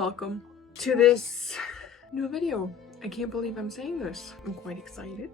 welcome to this new video. I can't believe I'm saying this. I'm quite excited.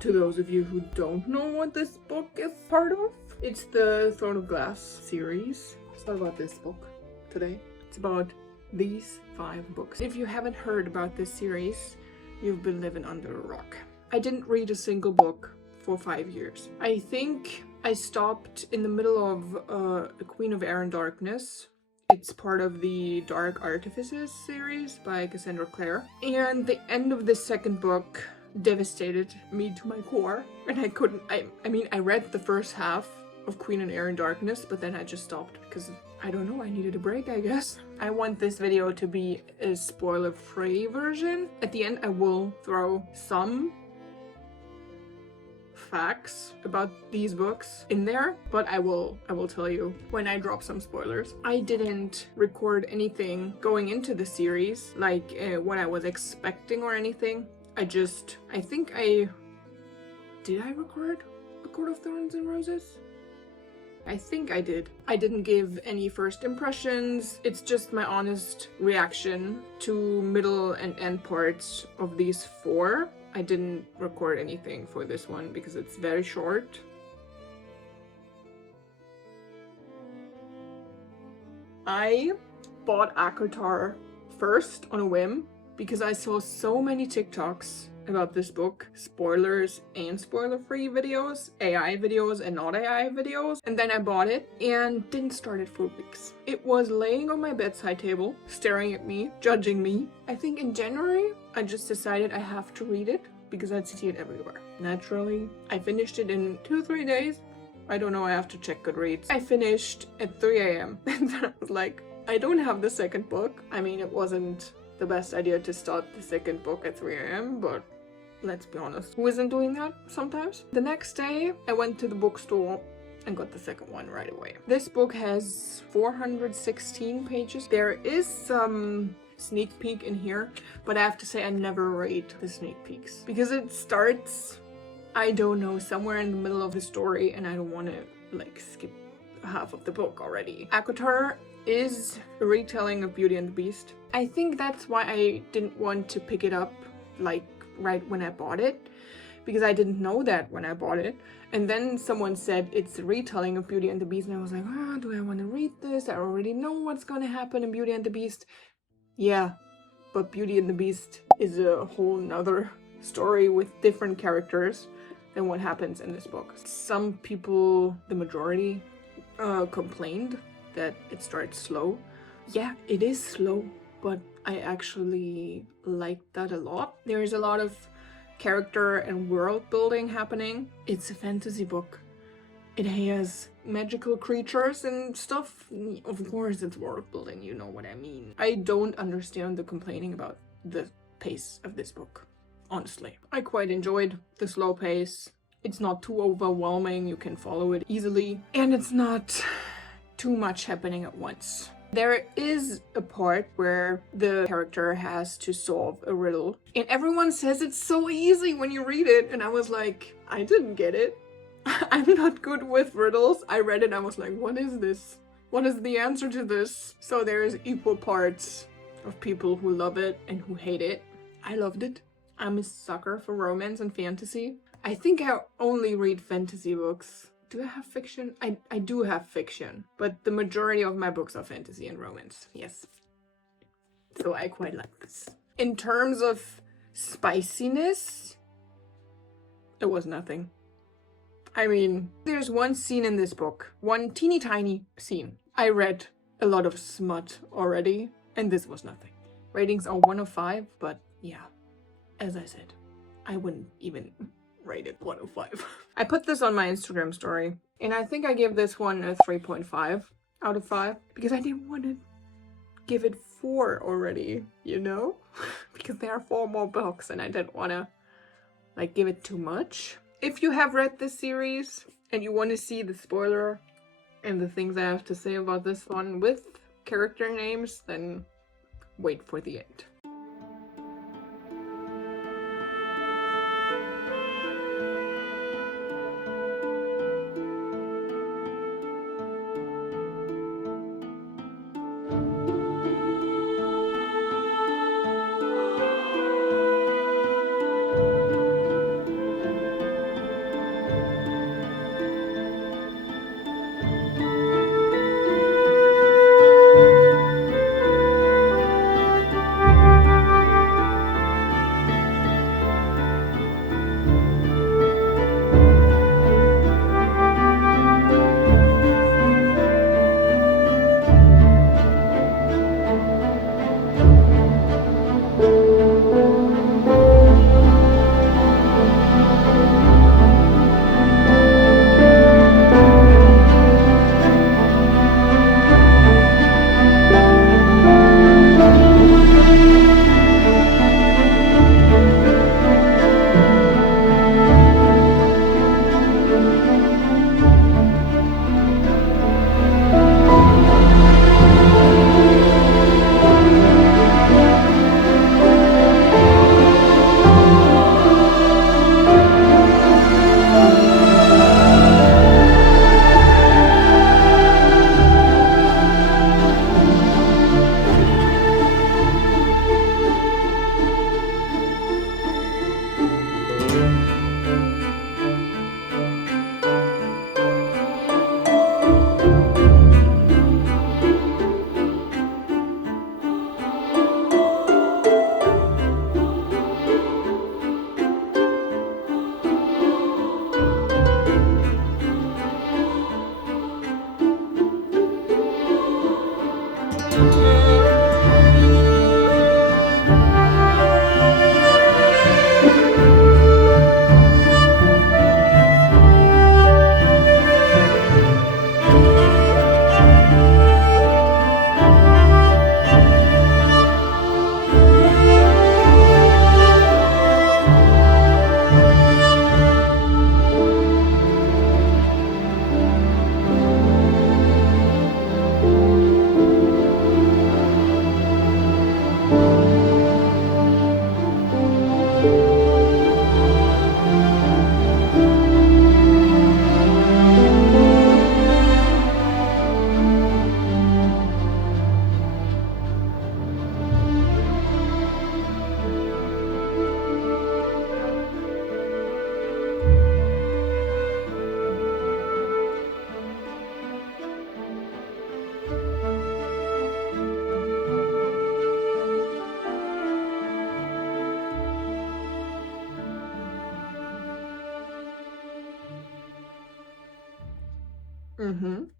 To those of you who don't know what this book is part of, it's the Throne of Glass series. It's not about this book today. It's about these 5 books. If you haven't heard about this series, you've been living under a rock. I didn't read a single book for 5 years. I think I stopped in the middle of A Queen of Air and Darkness. It's part of the Dark Artifices series by Cassandra Clare. And the end of the second book devastated me to my core. And I read the first half of Queen of Air and Darkness, but then I just stopped because, I don't know, I needed a break, I guess. I want this video to be a spoiler-free version. At the end, I will throw some facts about these books in there, but I will tell you when I drop some spoilers. I didn't record anything going into the series, like what I was expecting or anything. Did I record A Court of Thorns and Roses? I think I did. I didn't give any first impressions. It's just my honest reaction to middle and end parts of these 4. I didn't record anything for this one because it's very short. I bought ACOTAR first on a whim because I saw so many TikToks about this book, spoilers and spoiler-free videos, AI videos and not AI videos, and then I bought it and didn't start it for weeks. It was laying on my bedside table, staring at me, judging me. I think in January, I just decided I have to read it because I'd see it everywhere. Naturally, I finished it in 2-3 days. I don't know, I have to check Goodreads. I finished at 3 a.m. and then I was like, I don't have the second book. I mean, it wasn't the best idea to start the second book at 3 a.m., but let's be honest, who isn't doing that sometimes? The next day, I went to the bookstore and got the second one right away. This book has 416 pages. There is some sneak peek in here, but I have to say I never read the sneak peeks because it starts, I don't know, somewhere in the middle of the story and I don't want to like skip half of the book already. ACOTAR is a retelling of Beauty and the Beast. I think that's why I didn't want to pick it up like right when I bought it, because I didn't know that when I bought it. And then someone said it's a retelling of Beauty and the Beast and I was like, do I want to read this? I already know what's gonna happen in Beauty and the Beast. Yeah, but Beauty and the Beast is a whole nother story with different characters than what happens in this book. Some people, the majority, complained that it starts slow. Yeah, it is slow, but I actually like that a lot. There is a lot of character and world building happening. It's a fantasy book. It has magical creatures and stuff. Of course it's world building, you know what I mean. I don't understand the complaining about the pace of this book, honestly. I quite enjoyed the slow pace. It's not too overwhelming, you can follow it easily. And it's not too much happening at once. There is a part where the character has to solve a riddle. And everyone says it's so easy when you read it. And I was like, I didn't get it. I'm not good with riddles. I read it and I was like, what is this? What is the answer to this? So there's equal parts of people who love it and who hate it. I loved it. I'm a sucker for romance and fantasy. I think I only read fantasy books. Do I have fiction? I do have fiction, but the majority of my books are fantasy and romance, yes. So I quite like this. In terms of spiciness, it was nothing. I mean, there's one scene in this book, one teeny tiny scene. I read a lot of smut already, and this was nothing. Ratings are 1 of 5, but yeah, as I said, I wouldn't even rate it 1 of 5. I put this on my Instagram story, and I think I gave this one a 3.5 out of 5, because I didn't want to give it 4 already, you know? Because there are 4 more books, and I didn't want to, like, give it too much. If you have read this series and you want to see the spoiler and the things I have to say about this one with character names, then wait for the end.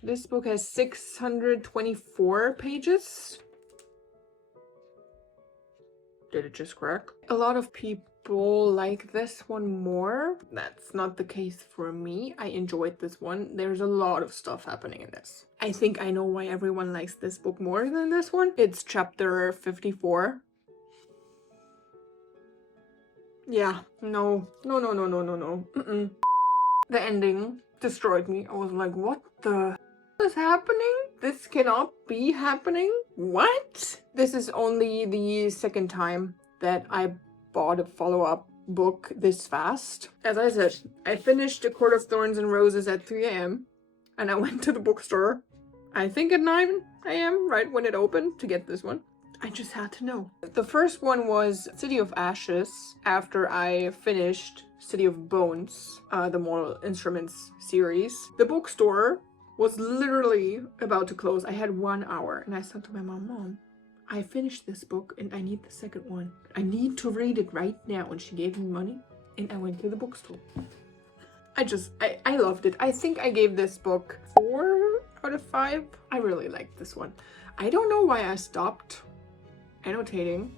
This book has 624 pages. Did it just crack? A lot of people like this one more. That's not the case for me. I enjoyed this one. There's a lot of stuff happening in this. I think I know why everyone likes this book more than this one. It's chapter 54. Yeah, no. The ending destroyed me. I was like, what the is happening? This cannot be happening. What? This is only the second time that I bought a follow-up book this fast. As I said, I finished A Court of Thorns and Roses at 3 a.m. and I went to the bookstore, I think at 9 a.m. right when it opened, to get this one. I just had to know. The first one was City of Ashes, after I finished City of Bones, the Mortal Instruments series. The bookstore was literally about to close. I had 1 hour and I said to my mom, I finished this book and I need the second one. I need to read it right now. And she gave me money and I went to the bookstore. I loved it. I think I gave this book 4 out of 5. I really liked this one. I don't know why I stopped annotating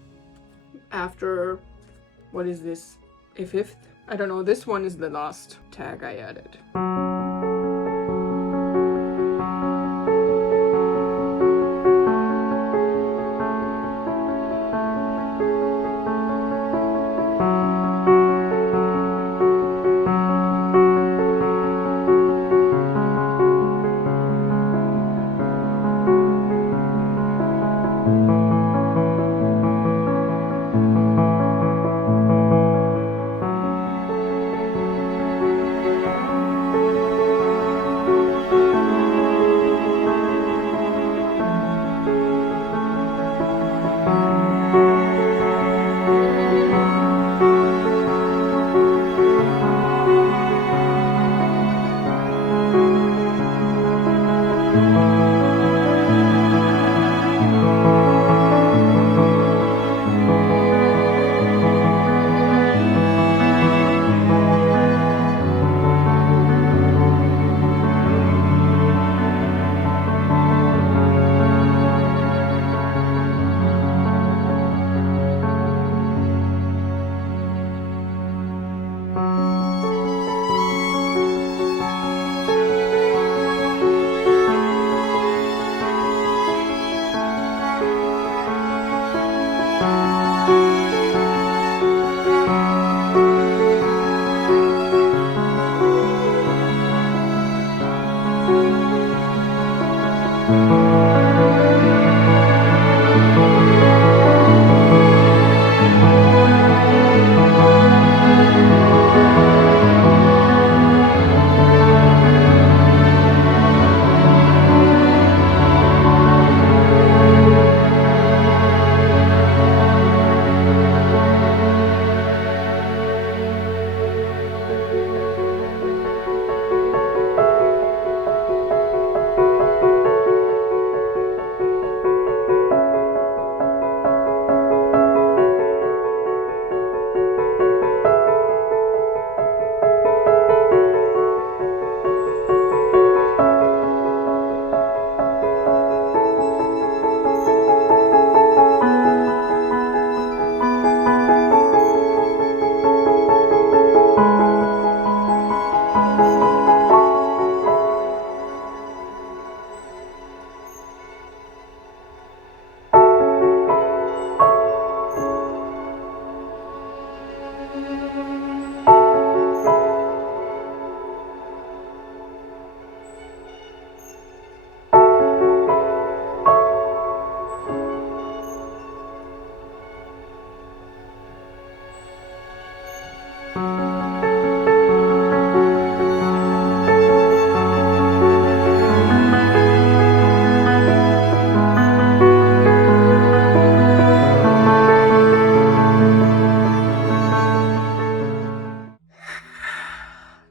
after, what is this, a 5th? I don't know, this one is the last tag I added.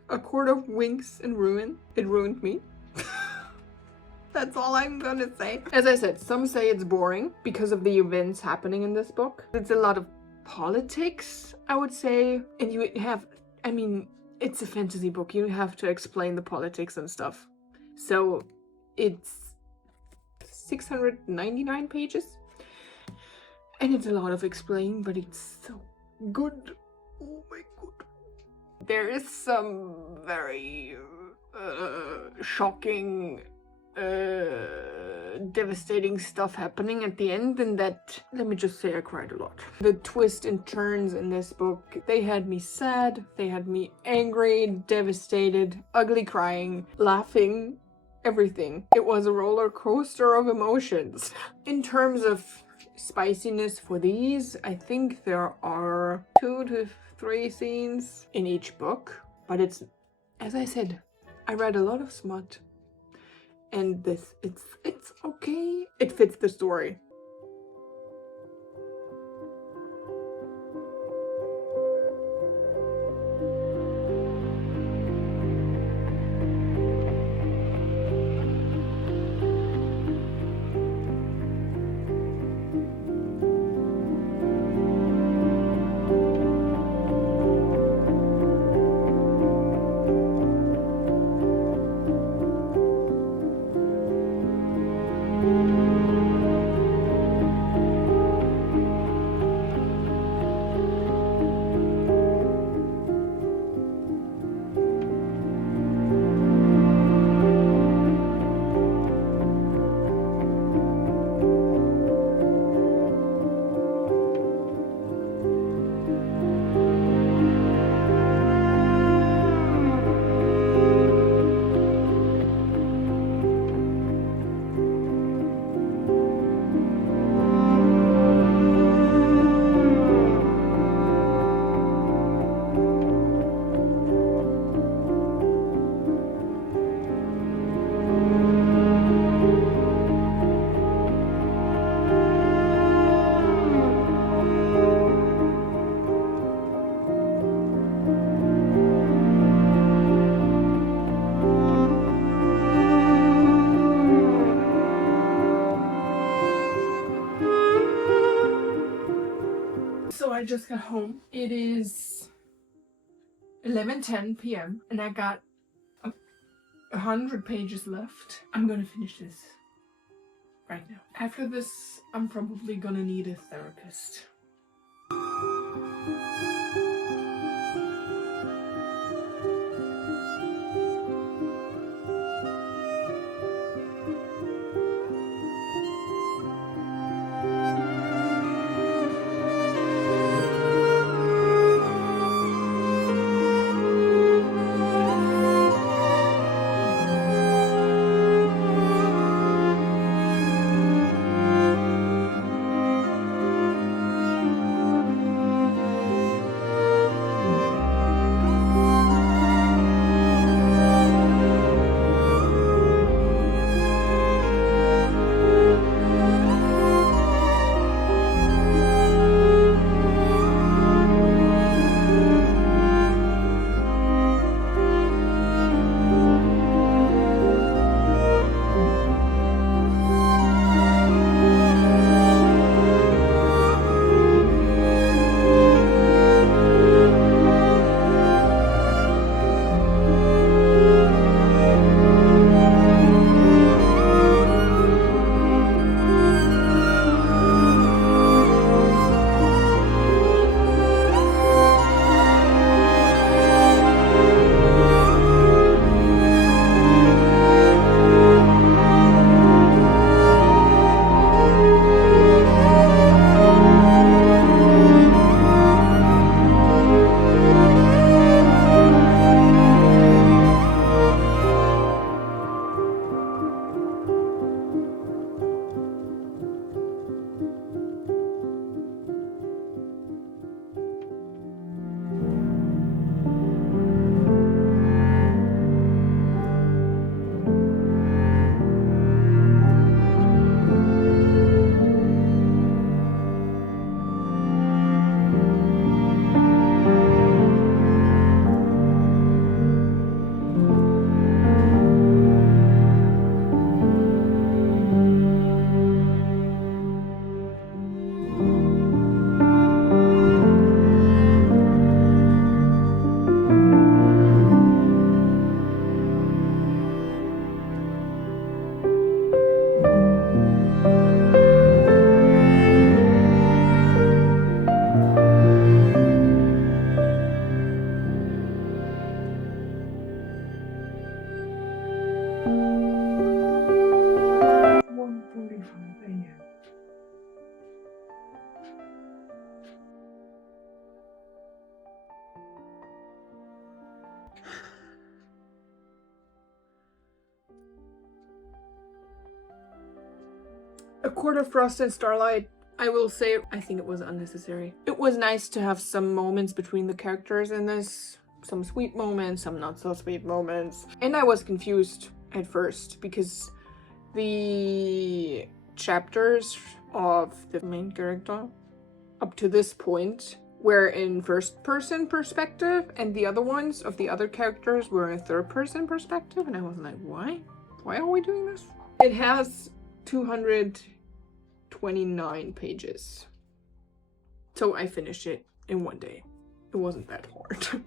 A Court of Winks and Ruin. It ruined me. That's all I'm gonna say. As I said, some say it's boring because of the events happening in this book. It's a lot of politics, I would say. And you have, I mean, it's a fantasy book. You have to explain the politics and stuff. So it's 699 pages. And it's a lot of explaining, but it's so good. Oh my god. There is some very shocking, devastating stuff happening at the end, and that, let me just say, I cried a lot. The twists and turns in this book, they had me sad, they had me angry, devastated, ugly crying, laughing, everything. It was a roller coaster of emotions. In terms of spiciness for these, I think there are 2 to 3 scenes in each book, but it's, as I said, I read a lot of smut, and this, it's okay. It fits the story. So I just got home. It is 11:10 p.m. and I got 100 pages left. I'm gonna finish this right now. After this, I'm probably gonna need a therapist. A Court of Frost and Starlight, I will say, I think it was unnecessary. It was nice to have some moments between the characters in this. Some sweet moments, some not so sweet moments. And I was confused at first because the chapters of the main character up to this point were in first-person perspective, and the other ones of the other characters were in third-person perspective, and I was like, why? Why are we doing this? It has 229 pages. So I finished it in one day. It wasn't that hard.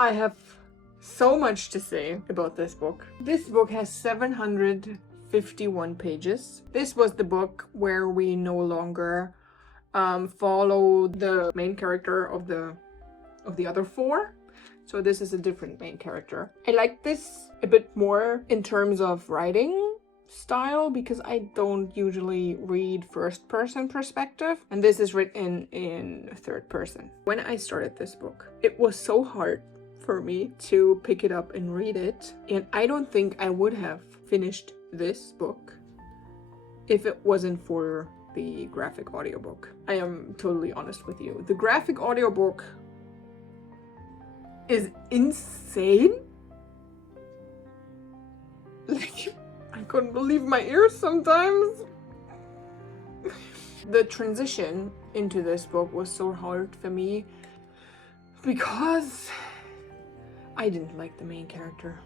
I have so much to say about this book. This book has 751 pages. This was the book where we no longer follow the main character of the other four. So this is a different main character. I like this a bit more in terms of writing style because I don't usually read first-person perspective, and this is written in third person. When I started this book, it was so hard for me to pick it up and read it, and I don't think I would have finished this book if it wasn't for the graphic audiobook. I am totally honest with you. The graphic audiobook is insane. Like, I couldn't believe my ears sometimes. The transition into this book was so hard for me because I didn't like the main character.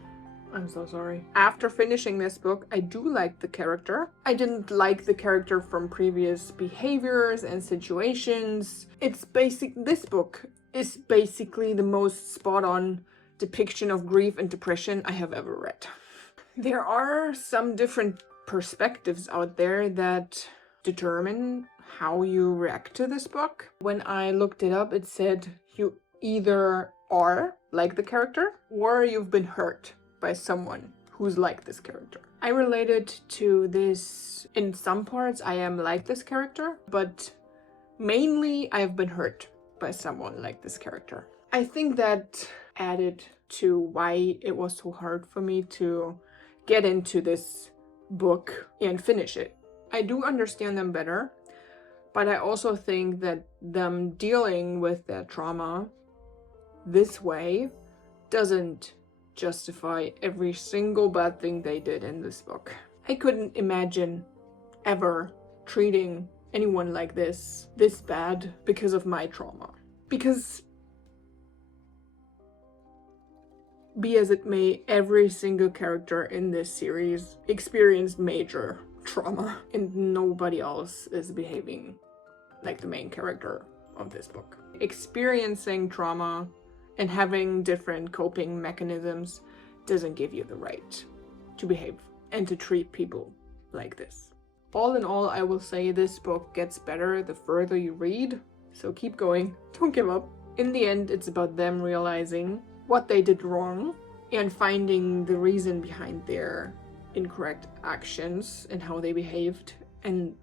I'm so sorry. After finishing this book, I do like the character. I didn't like the character from previous behaviors and situations. This book is basically the most spot-on depiction of grief and depression I have ever read. There are some different perspectives out there that determine how you react to this book. When I looked it up, it said you either are like the character or you've been hurt by someone who's like this character. I related to this in some parts. I am like this character, but mainly I've been hurt by someone like this character. I think that added to why it was so hard for me to get into this book and finish it. I do understand them better, but I also think that them dealing with their trauma this way doesn't justify every single bad thing they did in this book. I couldn't imagine ever treating anyone like this bad because of my trauma. Because, be as it may, every single character in this series experienced major trauma, and nobody else is behaving like the main character of this book. Experiencing trauma and having different coping mechanisms doesn't give you the right to behave and to treat people like this. All in all, I will say this book gets better the further you read, so keep going, don't give up. In the end, it's about them realizing what they did wrong and finding the reason behind their incorrect actions and how they behaved and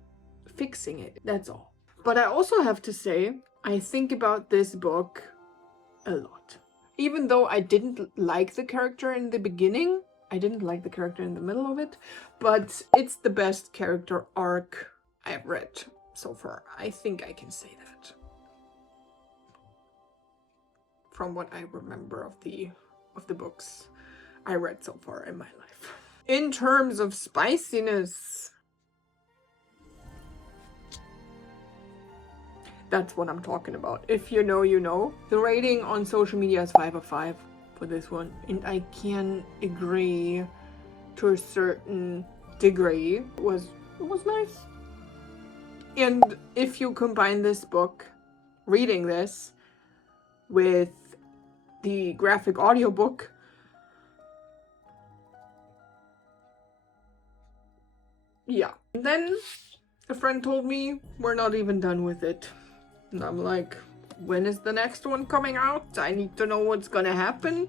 fixing it, that's all. But I also have to say, I think about this book a lot. Even though I didn't like the character in the beginning, I didn't like the character in the middle of it, but it's the best character arc I've read so far. I think I can say that. From what I remember of the books I read so far in my life. In terms of spiciness, that's what I'm talking about. If you know, you know. The rating on social media is 5 of 5 for this one, and I can agree to a certain degree. It was nice. And if you combine this book, reading this, with the graphic audiobook, yeah. And then a friend told me we're not even done with it. And I'm like, when is the next one coming out? I need to know what's gonna happen.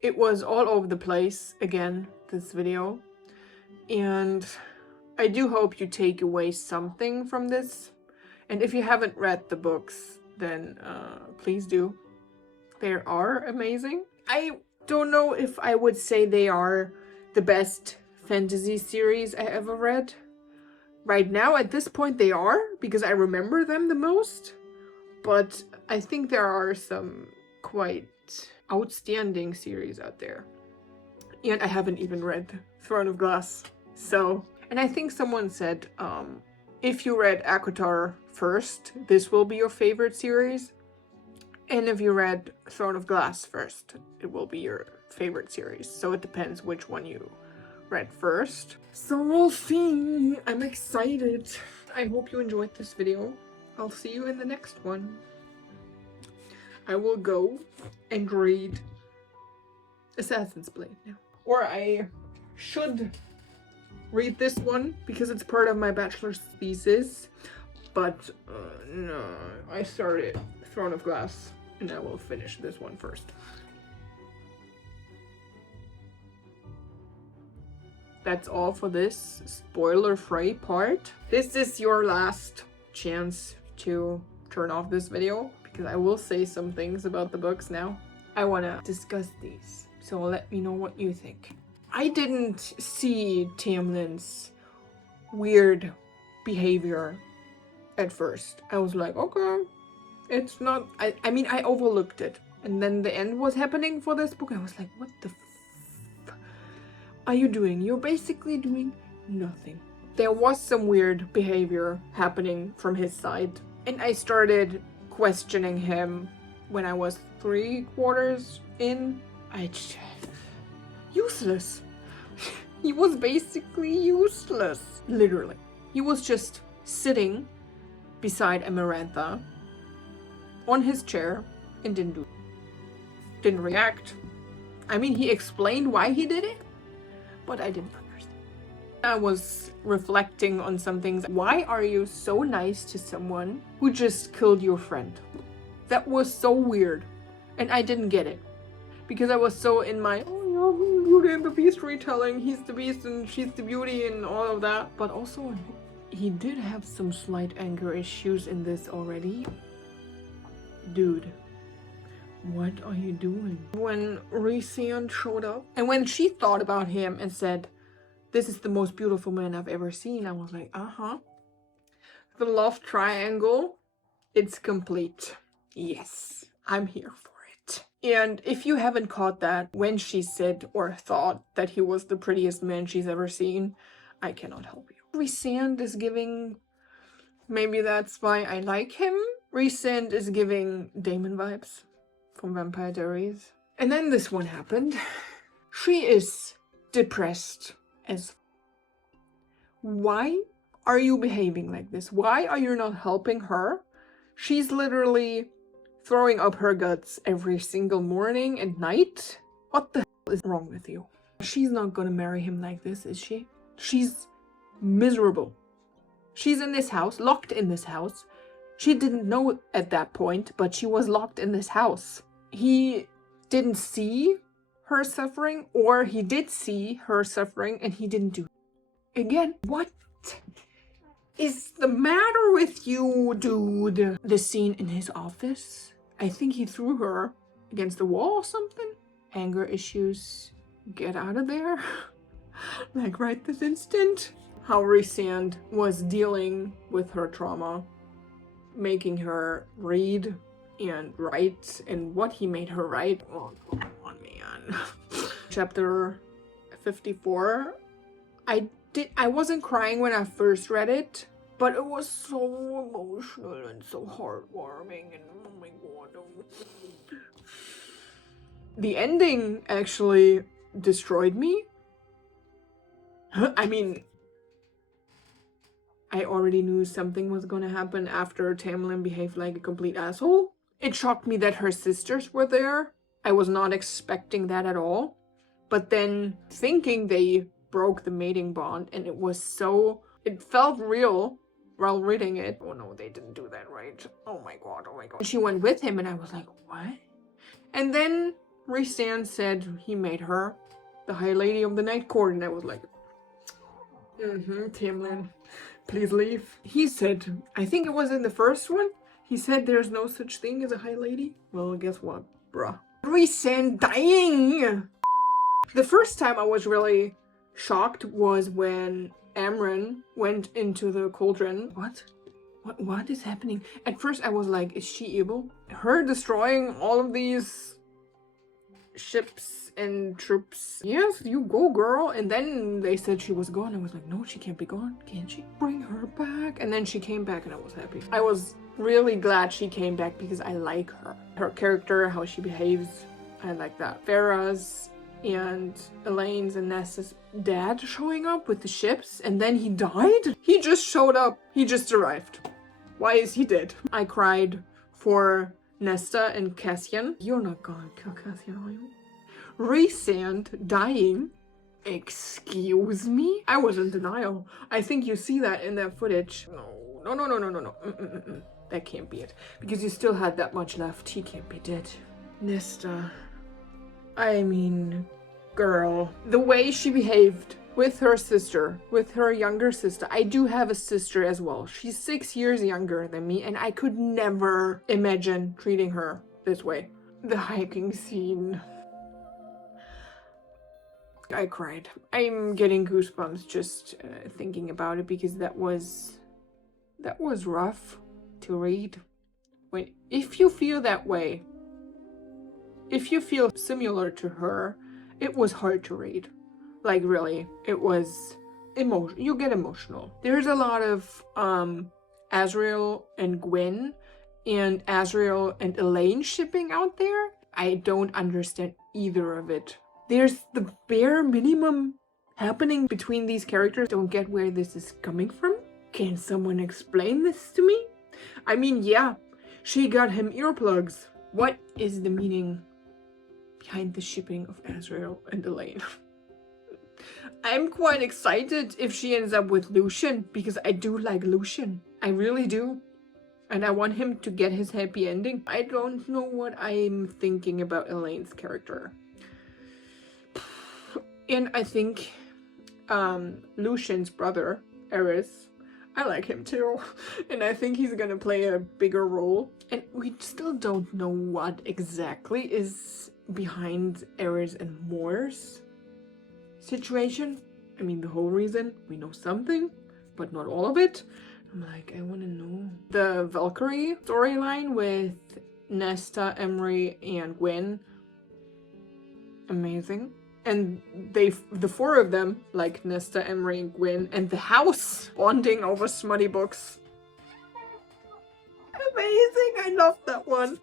It was all over the place again, this video, and I do hope you take away something from this. And if you haven't read the books, then please do. They are amazing. I don't know if I would say they are the best fantasy series I ever read. Right now, at this point, they are, because I remember them the most. But I think there are some quite outstanding series out there. And I haven't even read Throne of Glass. So, and I think someone said, if you read ACOTAR first, this will be your favorite series. And if you read Throne of Glass first, it will be your favorite series. So it depends which one you read first. So we'll see. I'm excited. I hope you enjoyed this video. I'll see you in the next one. I will go and read Assassin's Blade now. Or I should read this one because it's part of my bachelor's thesis. But no, I started Throne of Glass and I will finish this one first. That's all for this spoiler-free part. This is your last chance to turn off this video because I will say some things about the books now. I want to discuss these, so let me know what you think. I didn't see Tamlin's weird behavior at first. I was like, okay, it's not... I mean, I overlooked it. And then the end was happening for this book. I was like, what the are you doing? You're basically doing nothing. There was some weird behavior happening from his side. And I started questioning him when I was 3/4 in. Useless. He was basically useless. Literally. He was just sitting beside Amarantha on his chair and didn't react. I mean, he explained why he did it, but I didn't understand. I was reflecting on some things. Why are you so nice to someone who just killed your friend? That was so weird. And I didn't get it. Because I was so in my, oh, Beauty and the Beast retelling. He's the Beast and she's the Beauty and all of that. But also, he did have some slight anger issues in this already. Dude. What are you doing? When Rhysand showed up, and when she thought about him and said, this is the most beautiful man I've ever seen, I was like, uh-huh. The love triangle, it's complete. Yes, I'm here for it. And if you haven't caught that, when she said or thought that he was the prettiest man she's ever seen, I cannot help you. Rhysand is giving, maybe that's why I like him. Rhysand is giving Daemon vibes from Vampire Diaries. And then this one happened. She is depressed as... Why are you behaving like this? Why are you not helping her? She's literally throwing up her guts every single morning and night. What the hell is wrong with you? She's not gonna marry him like this, is she? She's miserable. She's in this house, locked in this house. She didn't know at that point, but she was locked in this house. He didn't see her suffering, or he did see her suffering and he didn't do it. Again, what? is the matter with you, dude? The scene in his office. I think he threw her against the wall or something. Anger issues. Get out of there. Like right this instant. How Rhysand was dealing with her trauma. Making her read and write, and what he made her write. Oh, come on, man. Chapter 54. I wasn't crying when I first read it, but it was so emotional and so heartwarming, and oh my god. The ending actually destroyed me. I mean, I already knew something was gonna happen after Tamlin behaved like a complete asshole. It shocked me that her sisters were there. I was not expecting that at all. But then thinking they broke the mating bond, and it felt real while reading it. Oh no, they didn't do that right. Oh my god, oh my god. She went with him and I was like, what? And then Rhysand said he made her the High Lady of the Night Court, and I was like, Tamlin, please leave. He said, I think it was in the first one, he said there's no such thing as a High Lady. Well, guess what, bruh. Rhysand dying! The first time I was really shocked was when Amren went into the cauldron. What is happening? At first I was like, is she evil? Her destroying all of these ships and troops. Yes, you go, girl. And then they said she was gone. I was like, no, she can't be gone. Can't she? Bring her back. And then she came back and I was happy. I was really glad she came back because I like her. Her character, how she behaves, I like that. Farah's and Elaine's and Nesta's dad showing up with the ships, and then he died? He just showed up. He just arrived. Why is he dead? I cried for Nesta and Cassian. You're not gonna kill Cassian, are you? Rhysand dying? Excuse me? I was in denial. I think you see that in that footage. No. That can't be it. Because you still had that much left. He can't be dead. Nesta. I mean, girl. The way she behaved with her sister, with her younger sister. I do have a sister as well. She's 6 years younger than me, and I could never imagine treating her this way. The hiking scene. I cried. I'm getting goosebumps just thinking about it, because that was rough to read. If you feel that way, if you feel similar to her, it was hard to read. Like, really, it was emotional. You get emotional. There's a lot of Azriel and Gwyn and Azriel and Elaine shipping out there. I don't understand either of it. There's the bare minimum happening between these characters. Don't get where this is coming from. Can someone explain this to me? I mean, yeah, she got him earplugs. What is the meaning behind the shipping of Azriel and Elaine? I'm quite excited if she ends up with Lucian, because I do like Lucian. I really do. And I want him to get his happy ending. I don't know what I'm thinking about Elaine's character. And I think Lucian's brother, Eris, I like him too. And I think he's gonna play a bigger role. And we still don't know what exactly is behind Eris and Mor's situation. I mean, the whole reason, we know something, but not all of it. I'm like, I want to know. The Valkyrie storyline with Nesta, Emery, and Gwyn, amazing. And the four of them, like Nesta, Emery, and Gwyn, and the house bonding over smutty books. Amazing, I love that one.